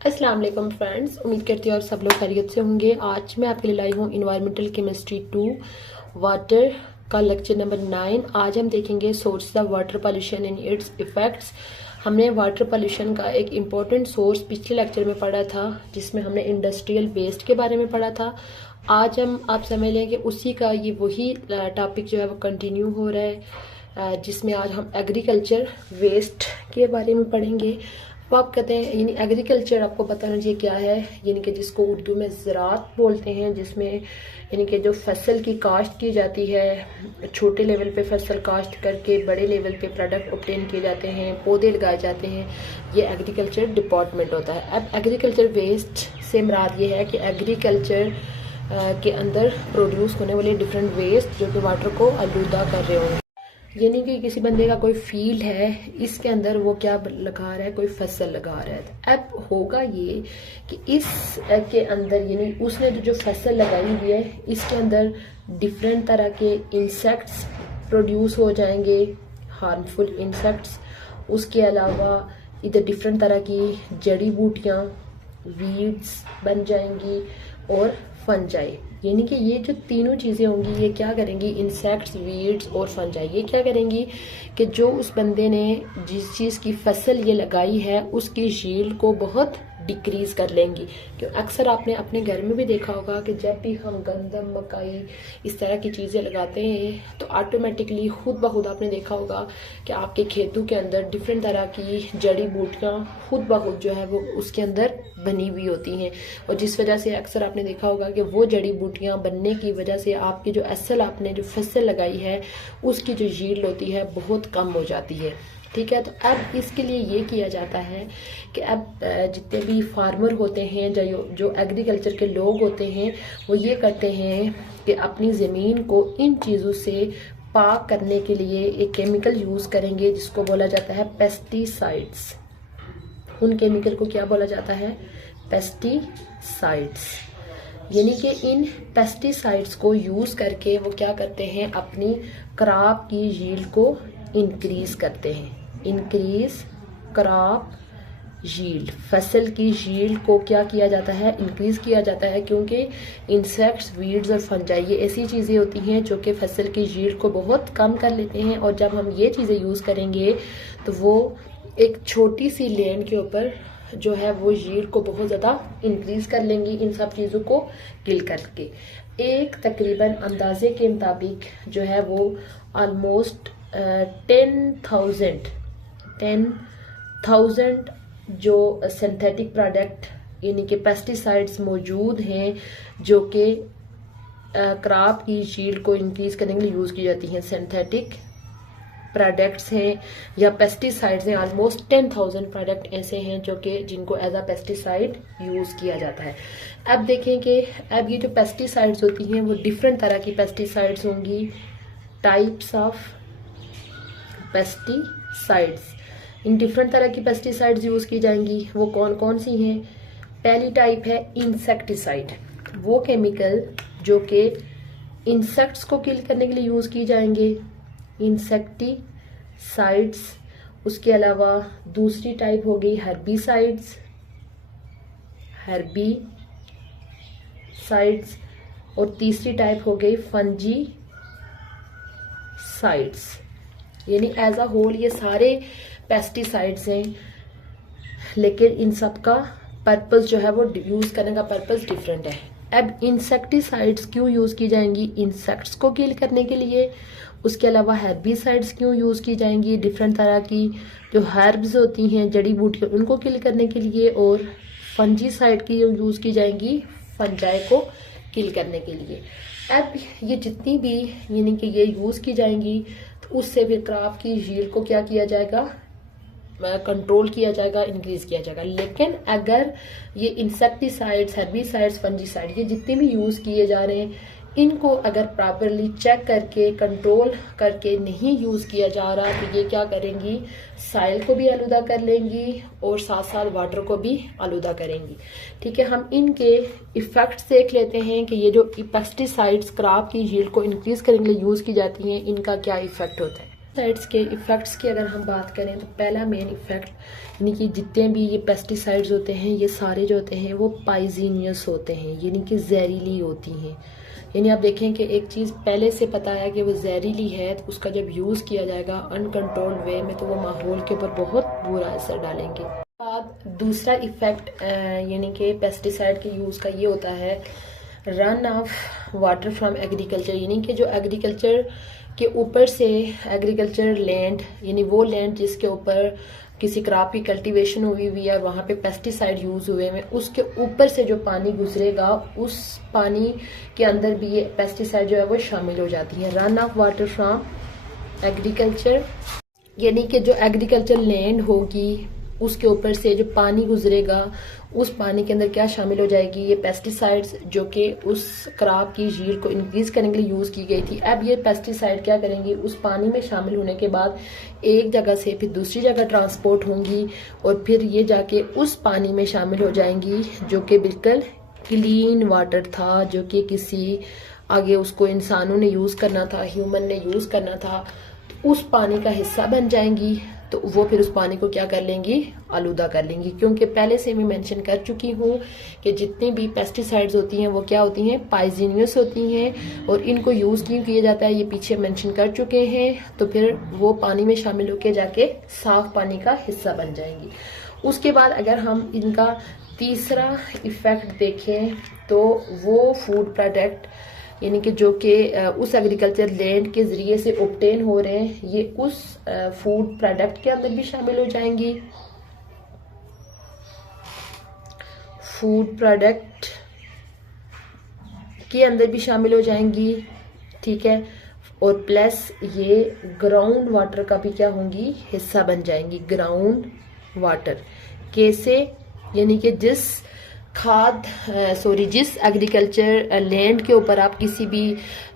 अस्सलाम वालेकुम फ्रेंड्स, उम्मीद करती हूँ और सब लोग खैरियत से होंगे। आज मैं आपके लिए लाई हूँ इन्वायरमेंटल केमिस्ट्री 2 वाटर का लेक्चर नंबर 9। आज हम देखेंगे source of water pollution and it's effects. हमने वाटर पॉल्यूशन का एक इम्पॉर्टेंट सोर्स पिछले लेक्चर में पढ़ा था, जिसमें हमने इंडस्ट्रियल वेस्ट के बारे में पढ़ा था। आज हम आप समझ लें कि उसी का ये वही टॉपिक जो है वो कंटिन्यू हो रहा है, जिसमें आज हम एग्रीकल्चर वेस्ट के बारे में पढ़ेंगे। तो आप कहते हैं यानी एग्रीकल्चर आपको बताना चाहिए क्या है, यानी कि जिसको उर्दू में ज़राअत बोलते हैं, जिसमें यानी कि जो फसल की काश्त की जाती है, छोटे लेवल पे फसल काश्त करके बड़े लेवल पे प्रोडक्ट ऑब्टेन किए जाते हैं, पौधे लगाए जाते हैं, ये एग्रीकल्चर डिपार्टमेंट होता है। अब एग्रीकल्चर वेस्ट से मुराद ये है कि एग्रीकल्चर के अंदर प्रोड्यूस होने वाले डिफरेंट वेस्ट जो कि वाटर को आलूदा कर रहे होंगे। यानी कि किसी बंदे का कोई फील्ड है, इसके अंदर वो क्या लगा रहा है, कोई फसल लगा रहा है। अब होगा ये कि इस के अंदर यानी उसने जो फसल लगाई हुई है, इसके अंदर डिफरेंट तरह के इंसेक्ट्स प्रोड्यूस हो जाएंगे, हार्मफुल इंसेक्ट्स। उसके अलावा इधर डिफरेंट तरह की जड़ी बूटियाँ, वीड्स बन जाएंगी और फंजाई। यानी कि ये जो तीनों चीज़ें होंगी, ये क्या करेंगी, इंसेक्ट्स, वीड्स और फंजाई, ये क्या करेंगी कि जो उस बंदे ने जिस चीज़ की फसल ये लगाई है उसकी यील्ड को बहुत डिक्रीज कर लेंगी। क्यों अक्सर आपने अपने घर में भी देखा होगा कि जब भी हम गंदम, मकई इस तरह की चीज़ें लगाते हैं तो ऑटोमेटिकली खुद ब खुद आपने देखा होगा कि आपके खेतों के अंदर डिफरेंट तरह की जड़ी बूटियाँ खुद ब खुद जो है वो उसके अंदर बनी हुई होती हैं। और जिस वजह से अक्सर आपने देखा होगा कि वो जड़ी बूटियाँ बनने की वजह से आपकी जो असल आपने जो फसल लगाई है उसकी जो यील्ड होती है बहुत कम हो जाती है। ठीक है, तो अब इसके लिए ये किया जाता है कि अब जितने भी फार्मर होते हैं, जो एग्रीकल्चर के लोग होते हैं, वो ये करते हैं कि अपनी ज़मीन को इन चीज़ों से पाक करने के लिए एक केमिकल यूज़ करेंगे जिसको बोला जाता है पेस्टिसाइड्स। उन केमिकल को क्या बोला जाता है, पेस्टिसाइड्स। यानी कि इन पेस्टिसाइड्स को यूज़ करके वो क्या करते हैं, अपनी क्रॉप की यील्ड को इंक्रीज करते हैं। इंक्रीज क्रॉप यील्ड, फसल की यील्ड को क्या किया जाता है, इंक्रीज किया जाता है, क्योंकि इंसेक्ट्स, वीड्स और फंजाई ये ऐसी चीज़ें होती हैं जो कि फसल की यील्ड को बहुत कम कर लेते हैं। और जब हम ये चीज़ें यूज़ करेंगे तो वो एक छोटी सी लैंड के ऊपर जो है वो यील्ड को बहुत ज़्यादा इंक्रीज कर लेंगी इन सब चीज़ों को किल करके। एक तकरीबन अंदाजे के मुताबिक जो है वो ऑलमोस्ट 10,000 जो सिंथेटिक प्रोडक्ट यानी कि पेस्टिसाइड्स मौजूद हैं जो कि क्रॉप की यील्ड को इंक्रीज करने के लिए यूज़ की जाती हैं। सिंथेटिक प्रोडक्ट्स हैं या पेस्टिसाइड्स हैं, ऑलमोस्ट 10,000 प्रोडक्ट ऐसे हैं जो कि जिनको एज अ पेस्टिसाइड यूज़ किया जाता है। अब देखें कि अब ये जो पेस्टिसाइड्स होती हैं वो डिफरेंट तरह की पेस्टिसाइड्स होंगी, types of pesticides. In different तरह की पेस्टिसाइड्स यूज़ की जाएंगी। वो कौन कौन सी हैं? पहली टाइप है इंसेक्टिसाइड, वो केमिकल जो कि इंसेक्ट्स को किल करने के लिए यूज़ की जाएंगे, इंसेक्टिसाइड्स। उसके अलावा दूसरी टाइप हो गई हर्बिसाइड्स, हर्बिसाइड्स। और तीसरी टाइप हो गई फंजीसाइड्स। यानी एज अ होल ये सारे पेस्टिसाइड्स हैं, लेकिन इन सब का पर्पस जो है वो यूज़ करने का पर्पस डिफरेंट है। अब इंसेक्टिसाइड्स क्यों यूज़ की जाएंगी? इंसेक्ट्स को किल करने के लिए। उसके अलावा हर्बिसाइड्स क्यों यूज़ की जाएंगी? डिफरेंट तरह की जो हर्ब्स होती हैं, जड़ी बूटियाँ, उनको किल करने के लिए। और फंजीसाइड की यूज़ की जाएंगी फंजाई को किल करने के लिए। अब ये जितनी भी यानी कि ये यूज़ की जाएंगी तो उससे भी क्रॉप की यील्ड को क्या किया जाएगा, कंट्रोल किया जाएगा, इंक्रीज किया जाएगा। लेकिन अगर ये इंसेक्टिसाइड्स, हर्बिसाइड्स, फंजीसाइड ये जितने भी यूज़ किए जा रहे हैं, इनको अगर प्रॉपरली चेक करके कंट्रोल करके नहीं यूज़ किया जा रहा तो ये क्या करेंगी, साइल को भी आलूदा कर लेंगी और साथ साथ वाटर को भी आलूदा करेंगी। ठीक है, हम इनके इफ़ेक्ट्स देख लेते हैं कि ये जो पेस्टिसाइड्स क्रॉप की यील्ड को इंक्रीज करने के लिए यूज़ की जाती हैं, इनका क्या इफ़ेक्ट होता है। पेस्टिसाइड्स के इफ़ेक्ट्स की अगर हम बात करें तो पहला मेन इफ़ेक्ट यानी कि जितने भी ये पेस्टिसाइड्स होते हैं ये सारे जो होते हैं वो पाइजीनियस होते हैं, यानी कि जहरीली होती हैं। यानी आप देखें कि एक चीज़ पहले से पता है कि वो जहरीली है, तो उसका जब यूज़ किया जाएगा अनकंट्रोल्ड वे में तो वो माहौल के ऊपर बहुत बुरा असर डालेंगे। बाद दूसरा इफ़ेक्ट यानी कि पेस्टिसाइड के यूज़ का ये होता है run of water from agriculture, यानी कि जो एग्रीकल्चर के ऊपर से एग्रीकल्चर लैंड यानी वो लैंड जिसके ऊपर किसी क्रॉप की कल्टीवेशन हुई हुई है वहाँ पे पेस्टिसाइड यूज़ हुए हैं, उसके ऊपर से जो पानी गुजरेगा उस पानी के अंदर भी ये पेस्टिसाइड जो है वो शामिल हो जाती है। Run of water from agriculture यानी कि जो एग्रीकल्चर लैंड होगी उसके ऊपर से जो पानी गुजरेगा उस पानी के अंदर क्या शामिल हो जाएगी, ये पेस्टिसाइड्स जो कि उस क्रॉप की यील्ड को इंक्रीज करने के लिए यूज़ की गई थी। अब ये पेस्टिसाइड क्या करेंगी, उस पानी में शामिल होने के बाद एक जगह से फिर दूसरी जगह ट्रांसपोर्ट होंगी और फिर ये जाके उस पानी में शामिल हो जाएंगी जो कि बिल्कुल क्लीन वाटर था, जो कि किसी आगे उसको इंसानों ने यूज़ करना था, ह्यूमन ने यूज़ करना था, तो उस पानी का हिस्सा बन जाएंगी। तो वो फिर उस पानी को क्या कर लेंगी, आलूदा कर लेंगी। क्योंकि पहले से मैं मेंशन कर चुकी हूँ कि जितनी भी पेस्टिसाइड्स होती हैं वो क्या होती हैं, पाइजीनियस होती हैं और इनको यूज़ क्यों किया जाता है ये पीछे मेंशन कर चुके हैं। तो फिर वो पानी में शामिल होकर जाके साफ पानी का हिस्सा बन जाएंगी। उसके बाद अगर हम इनका तीसरा इफेक्ट देखें तो वो फूड प्रोडक्ट यानी कि जो कि उस एग्रीकल्चर लैंड के ज़रिए से ऑब्टेन हो रहे हैं ये उस फूड प्रोडक्ट के अंदर भी शामिल हो जाएंगी। फूड प्रोडक्ट के अंदर भी शामिल हो जाएंगी, ठीक है। और प्लस ये ग्राउंड वाटर का भी क्या होंगी, हिस्सा बन जाएंगी। ग्राउंड वाटर कैसे, यानी कि जिस जिस एग्रीकल्चर लैंड के ऊपर आप किसी भी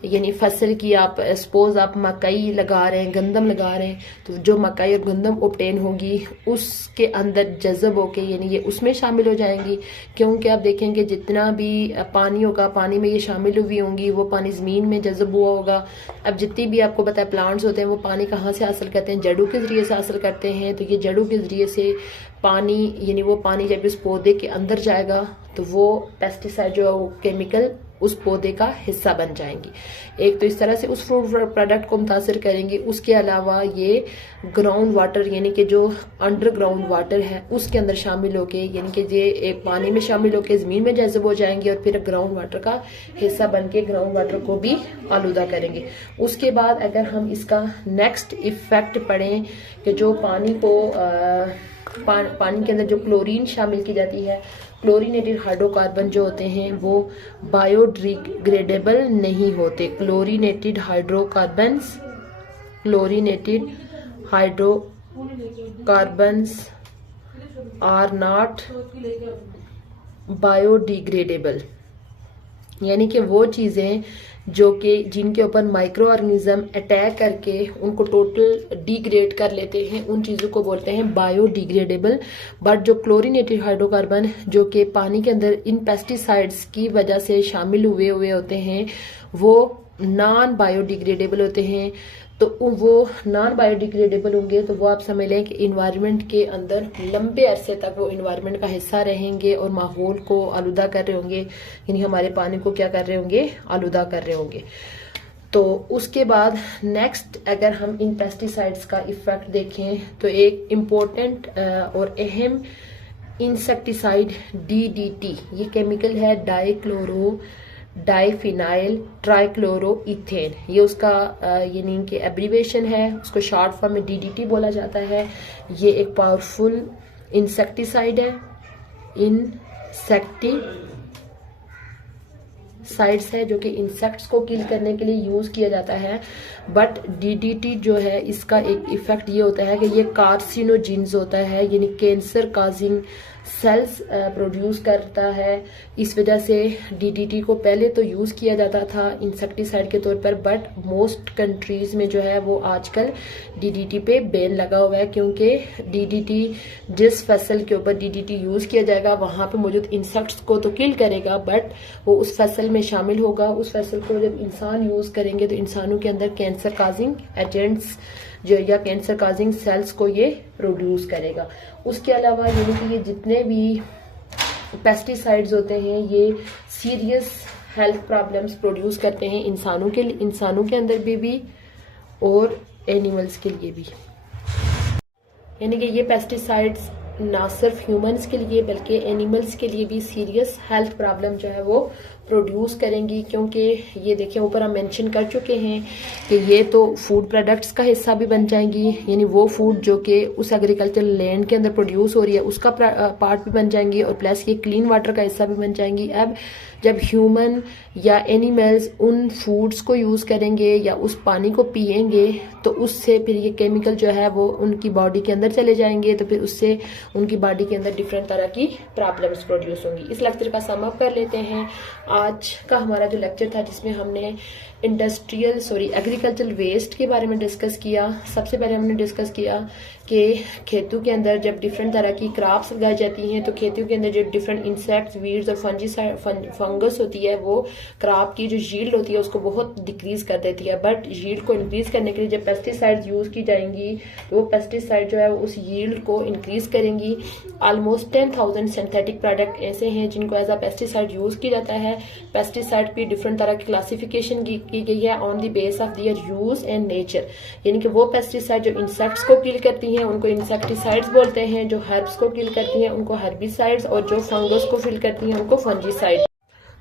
यानी फसल की आप सपोज आप मकई लगा रहे हैं, गंदम लगा रहे हैं, तो जो मकई और गंदम ऑब्टेन होगी उसके अंदर जज़ब होके यानी ये उसमें शामिल हो जाएंगी। क्योंकि आप देखेंगे जितना भी पानी होगा पानी में ये शामिल हुई होंगी, वो पानी ज़मीन में जज़ब हुआ होगा। अब जितनी भी आपको पता है प्लांट्स होते हैं वो पानी कहाँ से हासिल करते हैं, जड़ों के ज़रिए से हासिल करते हैं। तो ये जड़ों के ज़रिए से पानी यानी वो पानी जब इस पौधे के अंदर जाएगा तो वो पेस्टिसाइड जो है वो केमिकल उस पौधे का हिस्सा बन जाएंगी। एक तो इस तरह से उस फ्रूट प्रोडक्ट को मुतासिर करेंगी। उसके अलावा ये ग्राउंड वाटर यानी कि जो अंडरग्राउंड वाटर है उसके अंदर शामिल होके यानी कि ये एक पानी में शामिल होके ज़मीन में जज़ब हो जाएंगे और फिर ग्राउंड वाटर का हिस्सा बन के ग्राउंड वाटर को भी आलूदा करेंगे। उसके बाद अगर हम इसका नेक्स्ट इफेक्ट पढ़ें कि जो पानी को पानी के अंदर जो क्लोरीन शामिल की जाती है, क्लोरीनेटेड हाइड्रोकार्बन जो होते हैं वो बायोडिग्रेडेबल नहीं होते। Chlorinated hydrocarbons are not biodegradable, यानी कि वो चीज़ें जो कि जिनके ऊपर माइक्रो ऑर्गेनिज्म अटैक करके उनको टोटल डिग्रेड कर लेते हैं उन चीज़ों को बोलते हैं बायोडिग्रेडेबल। बट जो क्लोरीनेटेड हाइड्रोकार्बन जो कि पानी के अंदर इन पेस्टिसाइड्स की वजह से शामिल हुए होते हैं वो नॉन बायोडिग्रेडेबल होते हैं। तो वो नॉन बायोडिग्रेडेबल होंगे तो वो आप समझ लें कि इन्वायरमेंट के अंदर लंबे अरसे तक वो इन्वायरमेंट का हिस्सा रहेंगे और माहौल को आलूदा कर रहे होंगे, यानी हमारे पानी को क्या कर रहे होंगे, आलूदा कर रहे होंगे। तो उसके बाद नेक्स्ट अगर हम इन पेस्टिसाइड्स का इफेक्ट देखें तो एक इम्पोर्टेंट और अहम इंसेक्टिसाइड DDT, ये केमिकल है डाइफिनाइल ट्राइक्लोरोइथेन, ये उसका यानी कि एब्रीवेशन है, उसको शॉर्ट फॉर्म में DDT बोला जाता है। ये एक पावरफुल इंसेक्टिसाइड है, इंसेक्टिसाइड्स है जो कि इंसेक्ट्स को किल करने के लिए यूज किया जाता है। बट DDT जो है इसका एक इफेक्ट ये होता है कि ये कार्सिनोजेन्स होता है, यानी कैंसर काजिंग सेल्स प्रोड्यूस करता है। इस वजह से DDT को पहले तो यूज़ किया जाता था इंसेक्टिसाइड के तौर पर, बट मोस्ट कंट्रीज़ में जो है वो आजकल DDT पे बैन लगा हुआ है, क्योंकि DDT जिस फसल के ऊपर DDT यूज़ किया जाएगा वहाँ पे मौजूद इंसेक्ट्स को तो किल करेगा, बट वो उस फसल में शामिल होगा। उस फसल को जब इंसान यूज़ करेंगे तो इंसानों के अंदर कैंसर काजिंग एजेंट्स जो या कैंसर काजिंग सेल्स को ये प्रोड्यूस करेगा। उसके अलावा यानी कि ये जितने भी पेस्टिसाइड्स होते हैं ये सीरियस हेल्थ प्रॉब्लम्स प्रोड्यूस करते हैं इंसानों के अंदर भी और एनिमल्स के लिए भी। यानी कि ये पेस्टिसाइड्स ना सिर्फ ह्यूमंस के लिए बल्कि एनिमल्स के लिए भी सीरियस हेल्थ प्रॉब्लम जो है वो प्रोड्यूस करेंगी, क्योंकि ये देखिए ऊपर हम मेंशन कर चुके हैं कि ये तो फूड प्रोडक्ट्स का हिस्सा भी बन जाएंगी, यानी वो फूड जो कि उस एग्रीकल्चर लैंड के अंदर प्रोड्यूस हो रही है उसका पार्ट भी बन जाएंगी, और प्लस ये क्लीन वाटर का हिस्सा भी बन जाएंगी। अब जब ह्यूमन या एनिमल्स उन फूड्स को यूज़ करेंगे या उस पानी को पिएंगे तो उससे फिर ये केमिकल जो है वो उनकी बॉडी के अंदर चले जाएंगे, तो फिर उससे उनकी बॉडी के अंदर डिफरेंट तरह की प्रॉब्लम्स प्रोड्यूस होंगी। इस लेक्चर का सम अप कर लेते हैं। आज का हमारा जो लेक्चर था जिसमें हमने एग्रीकल्चरल वेस्ट के बारे में डिस्कस किया। सबसे पहले हमने डिस्कस किया कि खेतों के अंदर जब डिफरेंट तरह की क्रॉप्स उगाई जाती हैं तो खेतों के अंदर जो डिफरेंट इंसेक्ट्स, वीड्स और फंगस होती है वो क्रॉप की जो यील्ड होती है उसको बहुत डिक्रीज कर देती है। बट यील्ड को इंक्रीज करने के लिए जब पेस्टिसाइड्स यूज की जाएंगी तो वो पेस्टिसाइड जो है उस यील्ड को इंक्रीज करेंगी। ऑलमोस्ट 10,000 सिंथेटिक प्रोडक्ट ऐसे हैं जिनको एज अ पेस्टिसाइड यूज किया जाता है। पेस्टिसाइड की डिफरेंट तरह की क्लासिफिकेशन की गई है on the base of their use and nature, यानी कि वो पेस्टिसाइड जो इंसेक्ट्स को किल करती हैं उनको इंसेक्टिसाइड्स बोलते हैं, जो हर्ब्स को किल करती हैं उनको हर्बिसाइड्स, और जो फंगस को किल करती हैं उनको फंजीसाइड।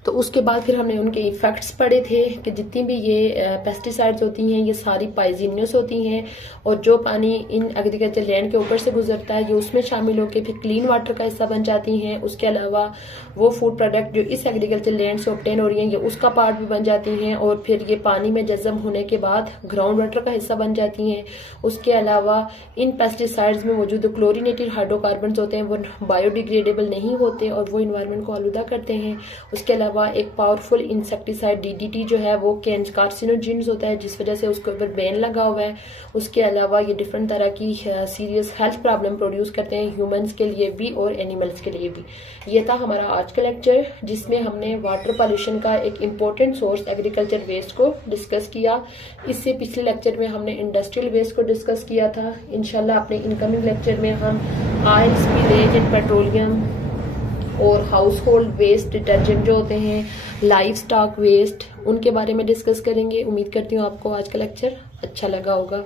तो उसके बाद फिर हमने उनके इफेक्ट्स पढ़े थे कि जितनी भी ये पेस्टिसाइड्स होती हैं ये सारी पॉइजनस होती हैं, और जो पानी इन एग्रीकल्चर लैंड के ऊपर से गुजरता है ये उसमें शामिल होकर फिर क्लीन वाटर का हिस्सा बन जाती हैं। उसके अलावा वो फूड प्रोडक्ट जो इस एग्रीकल्चर लैंड से ऑब्टेन हो रही हैं ये उसका पार्ट भी बन जाती हैं, और फिर ये पानी में जज़्ब होने के बाद ग्राउंड वाटर का हिस्सा बन जाती हैं। उसके अलावा इन पेस्टिसाइड्स में मौजूद क्लोरीनेटेड हाइड्रोकार्बन होते हैं वो बायोडिग्रेडेबल नहीं होते और वो इन्वायरमेंट को आलूदा करते हैं। उसके अलावा एक पावरफुल इंसेक्टिसाइड DDT जो है वो कार्सिनोजेन्स होता है जिस वजह से उसके ऊपर बैन लगा हुआ है। उसके अलावा ये डिफरेंट तरह की सीरियस हेल्थ प्रॉब्लम प्रोड्यूस करते हैं ह्यूमंस के लिए भी और एनिमल्स के लिए भी। ये था हमारा आज का लेक्चर जिसमें हमने वाटर पॉल्यूशन का एक इम्पोर्टेंट सोर्स एग्रीकल्चर वेस्ट को डिस्कस किया। इससे पिछले लेक्चर में हमने इंडस्ट्रियल वेस्ट को डिस्कस किया था। इंशाल्लाह अपने इनकमिंग लेक्चर में हम ऑयल स्पिलेज एंड पेट्रोलियम और हाउस होल्ड वेस्ट, डिटर्जेंट जो होते हैं, लाइव स्टॉक वेस्ट, उनके बारे में डिस्कस करेंगे। उम्मीद करती हूँ आपको आज का लेक्चर अच्छा लगा होगा।